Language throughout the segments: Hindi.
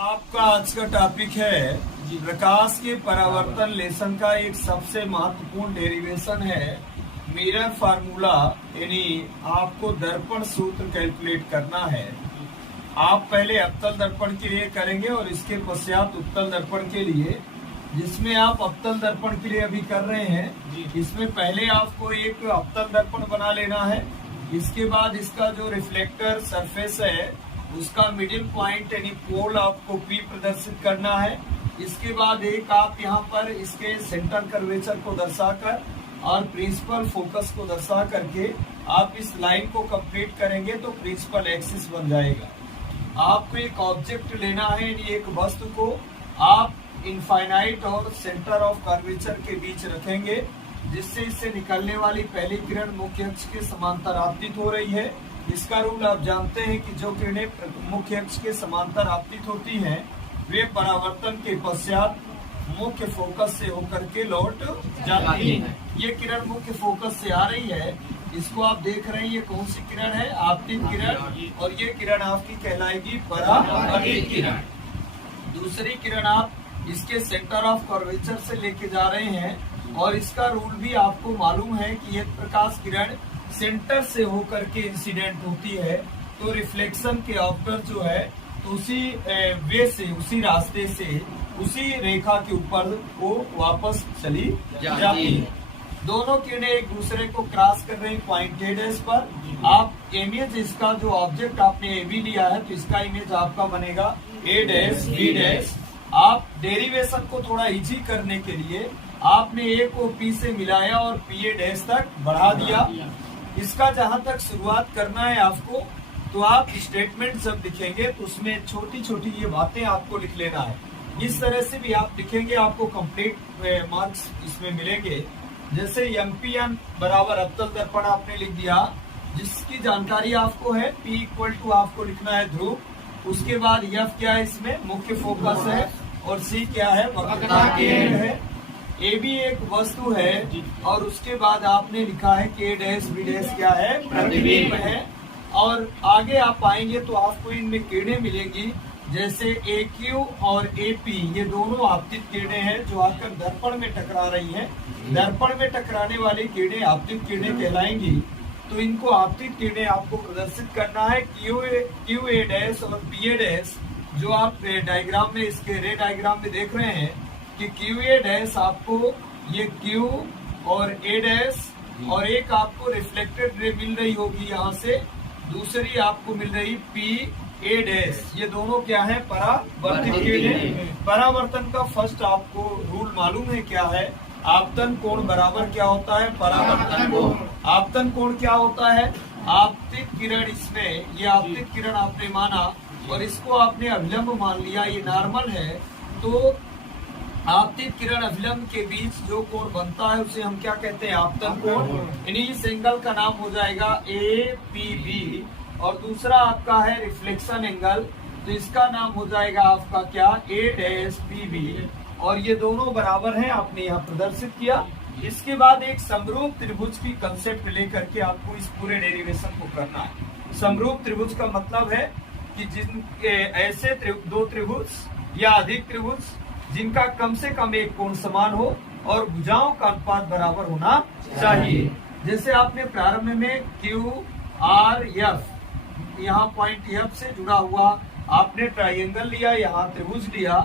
आपका आज का टॉपिक है प्रकाश के परावर्तन लेसन का एक सबसे महत्वपूर्ण डेरिवेशन है मिरर फार्मूला, यानी आपको दर्पण सूत्र कैलकुलेट करना है। आप पहले अवतल दर्पण के लिए करेंगे और इसके पश्चात उत्तल दर्पण के लिए, जिसमें आप अवतल दर्पण के लिए अभी कर रहे हैं। इसमें पहले आपको एक अवतल दर्पण बना लेना है। इसके बाद इसका जो रिफ्लेक्टर सरफेस है उसका मिडिल पॉइंट यानी पोल आपको P प्रदर्शित करना है। इसके बाद एक आप यहाँ पर इसके सेंटर कर्वेचर को दर्शाकर और प्रिंसिपल फोकस को दर्शा करके आप इस लाइन को कंप्लीट करेंगे तो प्रिंसिपल एक्सिस बन जाएगा। आपको एक ऑब्जेक्ट लेना है, यानी एक वस्तु को आप इनफाइनाइट और सेंटर ऑफ कर्वेचर के बीच रखेंगे, जिससे इससे निकलने वाली पहली किरण मुख्य अक्ष के समांतर आपतित हो रही है। इसका रूल आप जानते हैं कि जो किरणें मुख्य अक्ष के समांतर आपतित होती हैं वे परावर्तन के पश्चात मुख्य फोकस से होकर के लौट जाती हैं। ये किरण मुख्य फोकस से आ रही है, इसको आप देख रहे हैं। ये कौन सी किरण है? आपतित किरण। और ये किरण आपकी कहलाएगी परावर्तित किरण। दूसरी किरण आप इसके सेंटर ऑफ कर्वेचर से लेके जा रहे हैं और इसका रूल भी आपको मालूम है कि ये प्रकाश किरण सेंटर से होकर के इंसिडेंट होती है, तो रिफ्लेक्शन के आफ्टर जो है तो उसी वे से, उसी रास्ते से, उसी रेखा के ऊपर वो वापस चली जाती है। दोनों किरणें एक दूसरे को क्रॉस कर रही पॉइंट ए डैश पर। आप इमेज, इसका जो ऑब्जेक्ट आपने ए बी लिया है तो इसका इमेज आपका बनेगा ए डैश बी डैश। आप डेरिवेशन को थोड़ा इजी करने के लिए आपने ए को पी से मिलाया और पी ए डैश तक बढ़ा दिया। इसका जहां तक शुरुआत करना है आपको, तो आप स्टेटमेंट जब लिखेंगे तो उसमें छोटी छोटी ये बातें आपको लिख लेना है। इस तरह से भी आप लिखेंगे, आपको कंप्लीट मार्क्स इसमें मिलेंगे। जैसे एमपीएन बराबर अवतल दर्पण आपने लिख दिया, जिसकी जानकारी आपको है। P इक्वल टू आपको लिखना है ध्रुव। उसके बाद F क्या है? इसमें मुख्य फोकस है। और C क्या है? वक्रता केंद्र है। ए भी एक वस्तु है और उसके बाद आपने लिखा है कि ए डैश बी डैश क्या है? प्रतिबिंब है। और आगे आप पाएंगे तो आपको इनमें किरणें मिलेंगी, जैसे ए क्यू और ए पी, ये दोनों आपतित किरणें हैं जो आकर दर्पण में टकरा रही हैं। दर्पण में टकराने वाली किरणें आपतित किरणें कहलाएंगी। तो इनको आपतित किरणें आपको प्रदर्शित करना है। क्यू ए डैश और पी ए डैश, जो आप डायग्राम में, इसके रे डायग्राम में देख रहे हैं कि क्यू ए डैश आपको ये क्यू और ए डैश, और एक आपको रिफ्लेक्टेड रे मिल रही होगी यहाँ से, दूसरी आपको मिल रही पी ए डैश। ये दोनों क्या है? परावर्तित किरणें। परावर्तन का फर्स्ट आपको रूल मालूम है क्या है? आपतन कोण बराबर क्या होता है? परावर्तन कोण। आपतन कोण क्या होता है? आपतित किरण, इसमें ये आपतित किरण आपने माना और इसको आपने अभिलंब मान लिया, ये नॉर्मल है। तो आपतित किरण अभिलंब के बीच जो कोण बनता है उसे हम क्या कहते हैं? आपतन कोण। यानी इस एंगल का नाम हो जाएगा ए पी बी। और दूसरा आपका है रिफ्लेक्शन एंगल, तो इसका नाम हो जाएगा आपका क्या? ए डैश पी बी। और ये दोनों बराबर हैं, आपने यहाँ प्रदर्शित किया। इसके बाद एक समरूप त्रिभुज की कंसेप्ट लेकर के आपको इस पूरे डेरिवेशन को करना है। समरूप त्रिभुज का मतलब है कि जिन ऐसे दो त्रिभुज या अधिक त्रिभुज जिनका कम से कम एक कोण समान हो और भुजाओं का अनुपात बराबर होना चाहिए। जैसे आपने प्रारंभ में क्यू आर एफ, यहाँ पॉइंट एफ से जुड़ा हुआ आपने ट्राइंगल लिया, यहाँ त्रिभुज लिया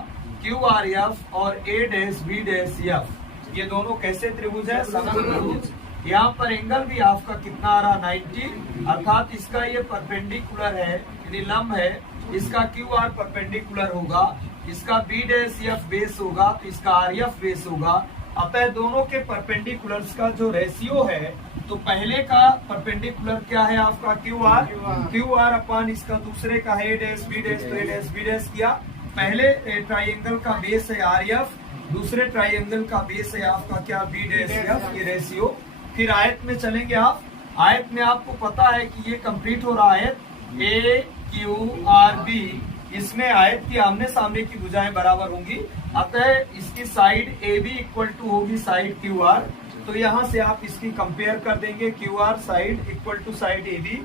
क्यू आर एफ और ए डैश बी डैश एफ। ये दोनों कैसे त्रिभुज है? समरूप त्रिभुज। यहाँ पर एंगल भी आपका कितना आ रहा? 90, अर्थात इसका ये परपेंडिकुलर है, यानी लंब है। इसका क्यू आर परपेंडिकुलर होगा, इसका बी डैश एफ बेस होगा, तो इसका आर एफ बेस होगा। अतः दोनों के परपेंडिकुलर्स का जो रेशियो है, तो पहले का परपेंडिकुलर क्या है आपका? क्यू आर अपान इसका दूसरे का है ए डैश बी डैश, तो ए डैश बी डैश किया। पहले ट्राइंगल का बेस है आर एफ, दूसरे ट्राइंगल का बेस है आपका क्या? बी डैश एफ, ये रेशियो। फिर आयत में चलेंगे आप। आयत में आपको पता है कि ये कंप्लीट हो रहा है ए क्यू आर बी। इसमें आयत की आमने सामने की भुजाएं बराबर होंगी, अतः इसकी side A B equal to होगी साइड क्यू आर। तो यहाँ से आप इसकी कंपेयर कर देंगे, Q R side equal to side A B.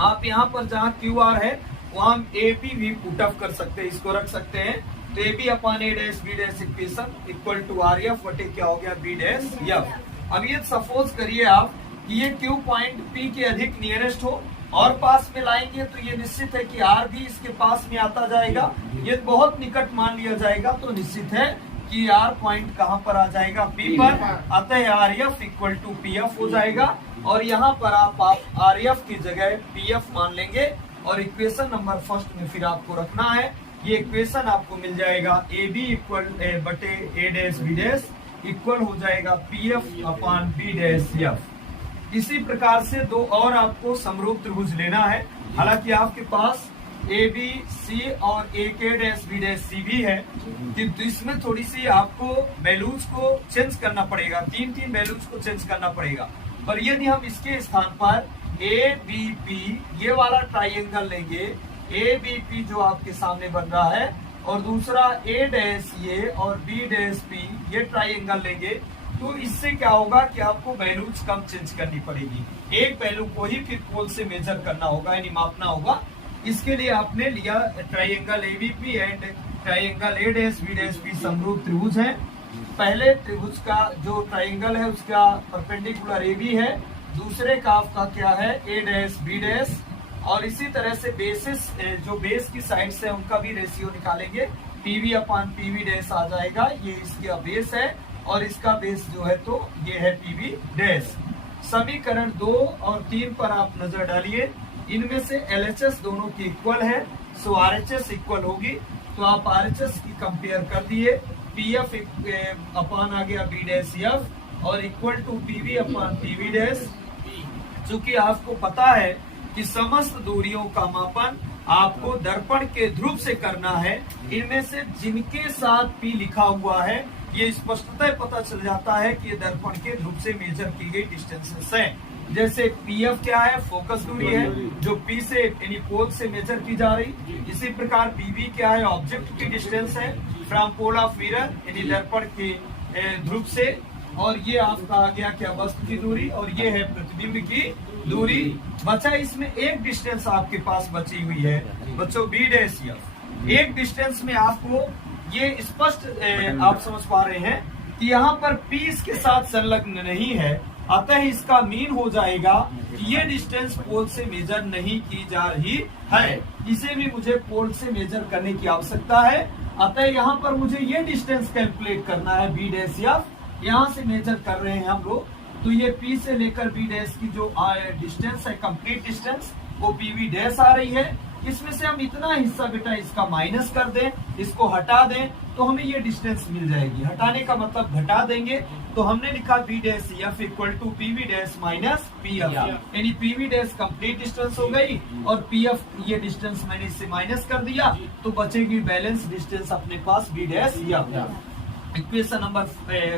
आप यहाँ पर जहाँ क्यू आर है वहां हम ए बी भी पुट अप कर सकते हैं, इसको रख सकते हैं। तो A B upon A dash B dash equation equal to R F बटे क्या हो गया बी डैश एफ। अब ये सपोज करिए आप कि ये क्यू पॉइंट पी के अधिक नियरेस्ट हो और पास में लाएंगे तो ये निश्चित है कि आर भी इसके पास में आता जाएगा। ये बहुत निकट मान लिया जाएगा तो निश्चित है कि आर पॉइंट कहां पर आ जाएगा पी पर। अतः R F equal to P F हो जाएगा और यहाँ पर आप आर एफ की जगह पी एफ मान लेंगे और इक्वेशन नंबर फर्स्ट में फिर आपको रखना है। ये इक्वेशन आपको मिल जाएगा ए बी इक्वल बटे A dash B dash equal हो जाएगा P F upon B dash F. इसी प्रकार से दो और आपको समरूप त्रिभुज लेना है। हालांकि आपके पास ए बी सी और ए के डैश बी डैश सी भी है, किंतु इसमें थोड़ी सी आपको वैल्यूज को चेंज करना पड़ेगा, तीन वैल्यूज को चेंज करना पड़ेगा। पर यदि हम इसके स्थान पर ए बी पी ये वाला ट्राइंगल लेंगे, ए बी पी जो आपके सामने बन रहा है और दूसरा ए डैश ये और बी डैश पी ये ट्राइंगल लेंगे, तो इससे क्या होगा कि आपको वैल्यूज कम चेंज करनी पड़ेगी। एक वैल्यू को ही फिर पोल से मेजर करना होगा यानी मापना होगा। इसके लिए आपने लिया triangle ABP and triangle A dash B dash P समरूप त्रिभुज है। पहले त्रिभुज का जो ट्राइंगल है उसका परपेंडिकुलर ए बी है, दूसरे का आपका क्या है ए डैश बी डैश, और इसी तरह से बेसिस जो बेस की साइड से उनका भी रेशियो निकालेंगे, पीवी अपॉन पीवी डैश आ जाएगा। ये इसका बेस है और इसका बेस जो है तो ये है पीवी डैश। समीकरण 2 और 3 पर आप नजर डालिए, इनमें से एलएचएस दोनों की इक्वल है, सो आरएचएस इक्वल होगी। तो आप आरएचएस की कंपेयर कर दिए, पीएफ अपॉन आ गया बी डैश एफ और equal to PV upon PV dash. चूंकि आपको पता है कि समस्त दूरियों का मापन आपको दर्पण के ध्रुव से करना है, इनमें से जिनके साथ पी लिखा हुआ है ये स्पष्टतः पता चल जाता है कि ये दर्पण के ध्रुव से मेजर की गई डिस्टेंसेस है। जैसे पीएफ क्या है, फोकस दूरी है जो पी से यानी पोल से मेजर की जा रही। इसी प्रकार पीवी क्या है, ऑब्जेक्ट की डिस्टेंस है फ्रॉम पोल ऑफ मिरर यानी दर्पण के ध्रुव से, और ये आपका आ गया क्या वस्तु की दूरी, और ये है प्रतिबिंब की दूरी। बचा इसमें एक डिस्टेंस आपके पास बची हुई है बच्चों बी डैश एफ। एक डिस्टेंस में आपको ये स्पष्ट आप समझ पा रहे हैं कि यहाँ पर पी इसके साथ संलग्न नहीं है, अतः इसका मीन हो जाएगा कि ये डिस्टेंस पोल से मेजर नहीं की जा रही है। इसे भी मुझे पोल से मेजर करने की आवश्यकता है, अतः यहाँ पर मुझे ये डिस्टेंस कैलकुलेट करना है बी डैश एफ। यहाँ से मेजर कर रहे हैं हम लोग, तो ये पी से लेकर बी डैश की जो डिस्टेंस है कंप्लीट डिस्टेंस वो पीवी डैश आ रही है। इसमें से हम इतना हिस्सा बेटा इसका माइनस कर दें, इसको हटा दें तो हमें ये डिस्टेंस मिल जाएगी। हटाने का मतलब घटा देंगे, तो हमने लिखा B dash F equal to PV dash minus P F, यानी पीवी डैश कंप्लीट डिस्टेंस हो गई और पी एफ ये डिस्टेंस मैंने इससे माइनस कर दिया, तो बचेगी बैलेंस डिस्टेंस अपने पास B dash F. Equation number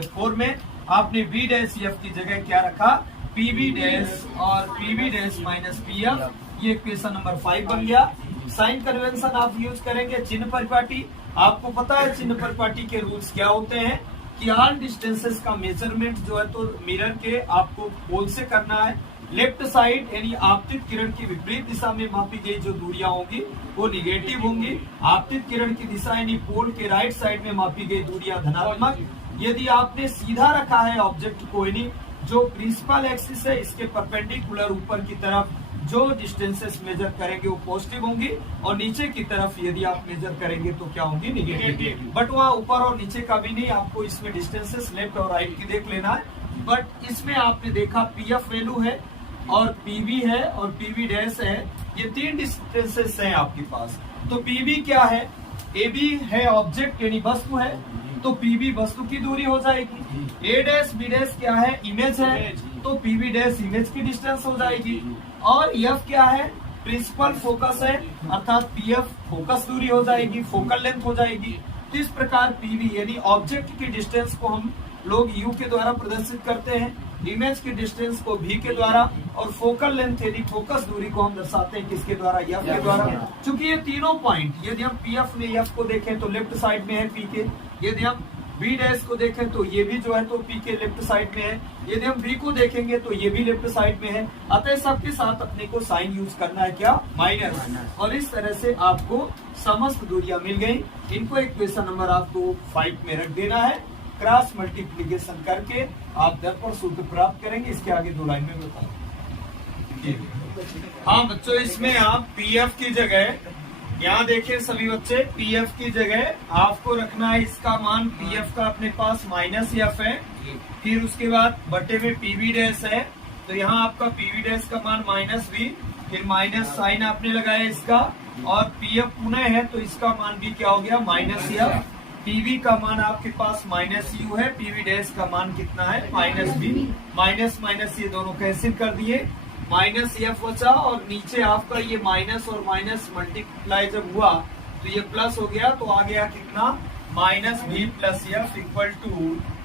4 में आपने बी डैश एफ की जगह क्या रखा, पीवी डैश और PV dash minus P F. ये इक्वेशन नंबर 5 बन गया। साइन कन्वेंशन आप यूज करेंगे चिन्ह परिपाटी। आपको पता है चिन्ह परिपाटी के रूल्स क्या होते हैं कि ऑल डिस्टेंसेस का मेजरमेंट जो है तो मिरर के आपको पोल से करना है। लेफ्ट साइड यानी आपतित किरण की विपरीत दिशा में मापी गई जो दूरियां होंगी वो निगेटिव होंगी। आपतित किरण की दिशा यानी पोल के राइट साइड में मापी गई दूरियां धनात्मक। यदि आपने सीधा रखा है ऑब्जेक्ट को यानी जो प्रिंसिपल एक्सिस है इसके परपेंडिकुलर ऊपर की तरफ जो डिस्टेंसेस मेजर करेंगे वो पॉजिटिव होंगी, और नीचे की तरफ यदि आप मेजर करेंगे तो क्या होंगी, निगेटिव। बट वहाँ ऊपर और नीचे का भी नहीं, आपको इसमें डिस्टेंसेस लेफ्ट और राइट की देख लेना है। बट इसमें आपने देखा पीएफ वैल्यू है और पीवी है और पीवी डैश है, ये 3 डिस्टेंसेस हैं आपके पास। तो पीवी क्या है, एबी है ऑब्जेक्ट यानी वस्तु है, तो पीवी वस्तु की दूरी हो जाएगी। ए डैश बी डैश क्या है, इमेज है, तो पीवी डैश इमेज की डिस्टेंस हो जाएगी। और एफ क्या है, प्रिंसिपल फोकस है, अर्थात पीएफ फोकस दूरी हो जाएगी, फोकल लेंथ हो जाएगी। तो इस प्रकार पीवी यानी ऑब्जेक्ट की डिस्टेंस को हम लोग यू के द्वारा प्रदर्शित करते हैं, इमेज की डिस्टेंस को भी के द्वारा, और फोकल लेंथ यानी फोकस दूरी को हम दर्शाते हैं किसके द्वारा, एफ के द्वारा। चूंकि ये तीनों पॉइंट यदि हम पीएफ में एफ को देखें तो लेफ्ट साइड में है पी के, यदि हम बी डैश को देखें तो ये भी जो है तो पी के लेफ्ट साइड में है। यदि हम बी को देखेंगे तो ये भी लेफ्ट साइड में है। अतः सबके साथ अपने को साइन यूज करना है क्या, माइनस। और इस तरह से आपको समस्त दूरियां मिल गई। इनको इक्वेशन नंबर आपको 5 में रख देना है। क्रॉस मल्टीप्लीकेशन करके आप दर्पण सूत्र प्राप्त करेंगे। इसके आगे 2 लाइन में बताओ। हाँ बच्चों, इसमें आप पीएफ की जगह, यहाँ देखें सभी बच्चे, पीएफ की जगह आपको रखना है इसका मान, पीएफ का अपने पास माइनस एफ है, फिर उसके बाद बटे में पीवी डैश है, तो यहाँ आपका पीवी डैश का मान माइनस वी, फिर माइनस साइन आपने लगाया इसका, और पीएफ पुनः है तो इसका मान भी क्या हो गया, माइनस एफ। पीवी का मान आपके पास माइनस यू है, पीवी डैश का मान कितना है, माइनस बी। माइनस माइनस ये दोनों कैंसिल कर दिए, माइनस एफ बचा, और नीचे आपका ये माइनस और माइनस मल्टीप्लाई जब हुआ तो ये प्लस हो गया, तो आ गया कितना, minus B plus F equal to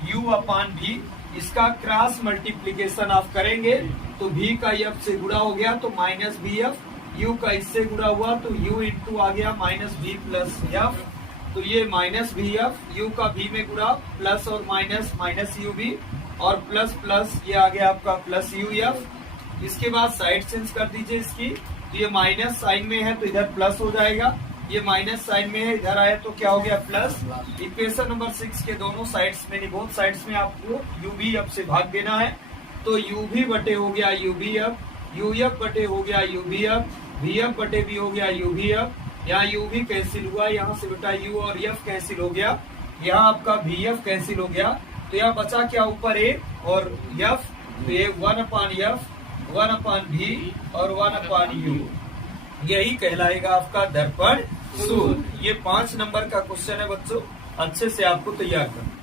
U upon B. इसका क्रॉस मल्टीप्लीकेशन आप करेंगे तो भी का एफ से गुणा हो गया तो माइनस बी एफ, यू का इससे गुणा हुआ तो यू इंटू आ गया माइनस बी प्लस एफ, तो ये माइनस बी एफ, यू का भी में गुणा, प्लस और माइनस माइनस यू भी, और प्लस प्लस ये आ गया आपका प्लस यू एफ। इसके बाद साइड चेंज कर दीजिए इसकी, तो ये माइनस साइन में है तो इधर प्लस हो जाएगा, ये माइनस साइन में है इधर आए तो क्या हो गया, प्लस। इक्वेशन नंबर 6 के दोनों साइड्स में, बोथ साइड्स में आपको यू भी एफ से भाग देना है, तो यू भी बटे हो गया यू भी एफ, यू एफ बटे हो गया यू भी एफ, वी एफ बटे भी हो गया यू भी एफ। यहाँ यू भी कैंसिल हुआ, यहाँ से बेटा यू और एफ कैंसिल हो गया, यहाँ आपका वी एफ कैंसिल हो गया, तो यहाँ बचा क्या, ऊपर ए और एफ, तो ये 1 अपान एफ, 1 अपान भी और 1 अपान यू, यही कहलाएगा आपका दर्पण सूत्र। ये 5 नंबर का क्वेश्चन है बच्चों, अच्छे से आपको तैयार करना।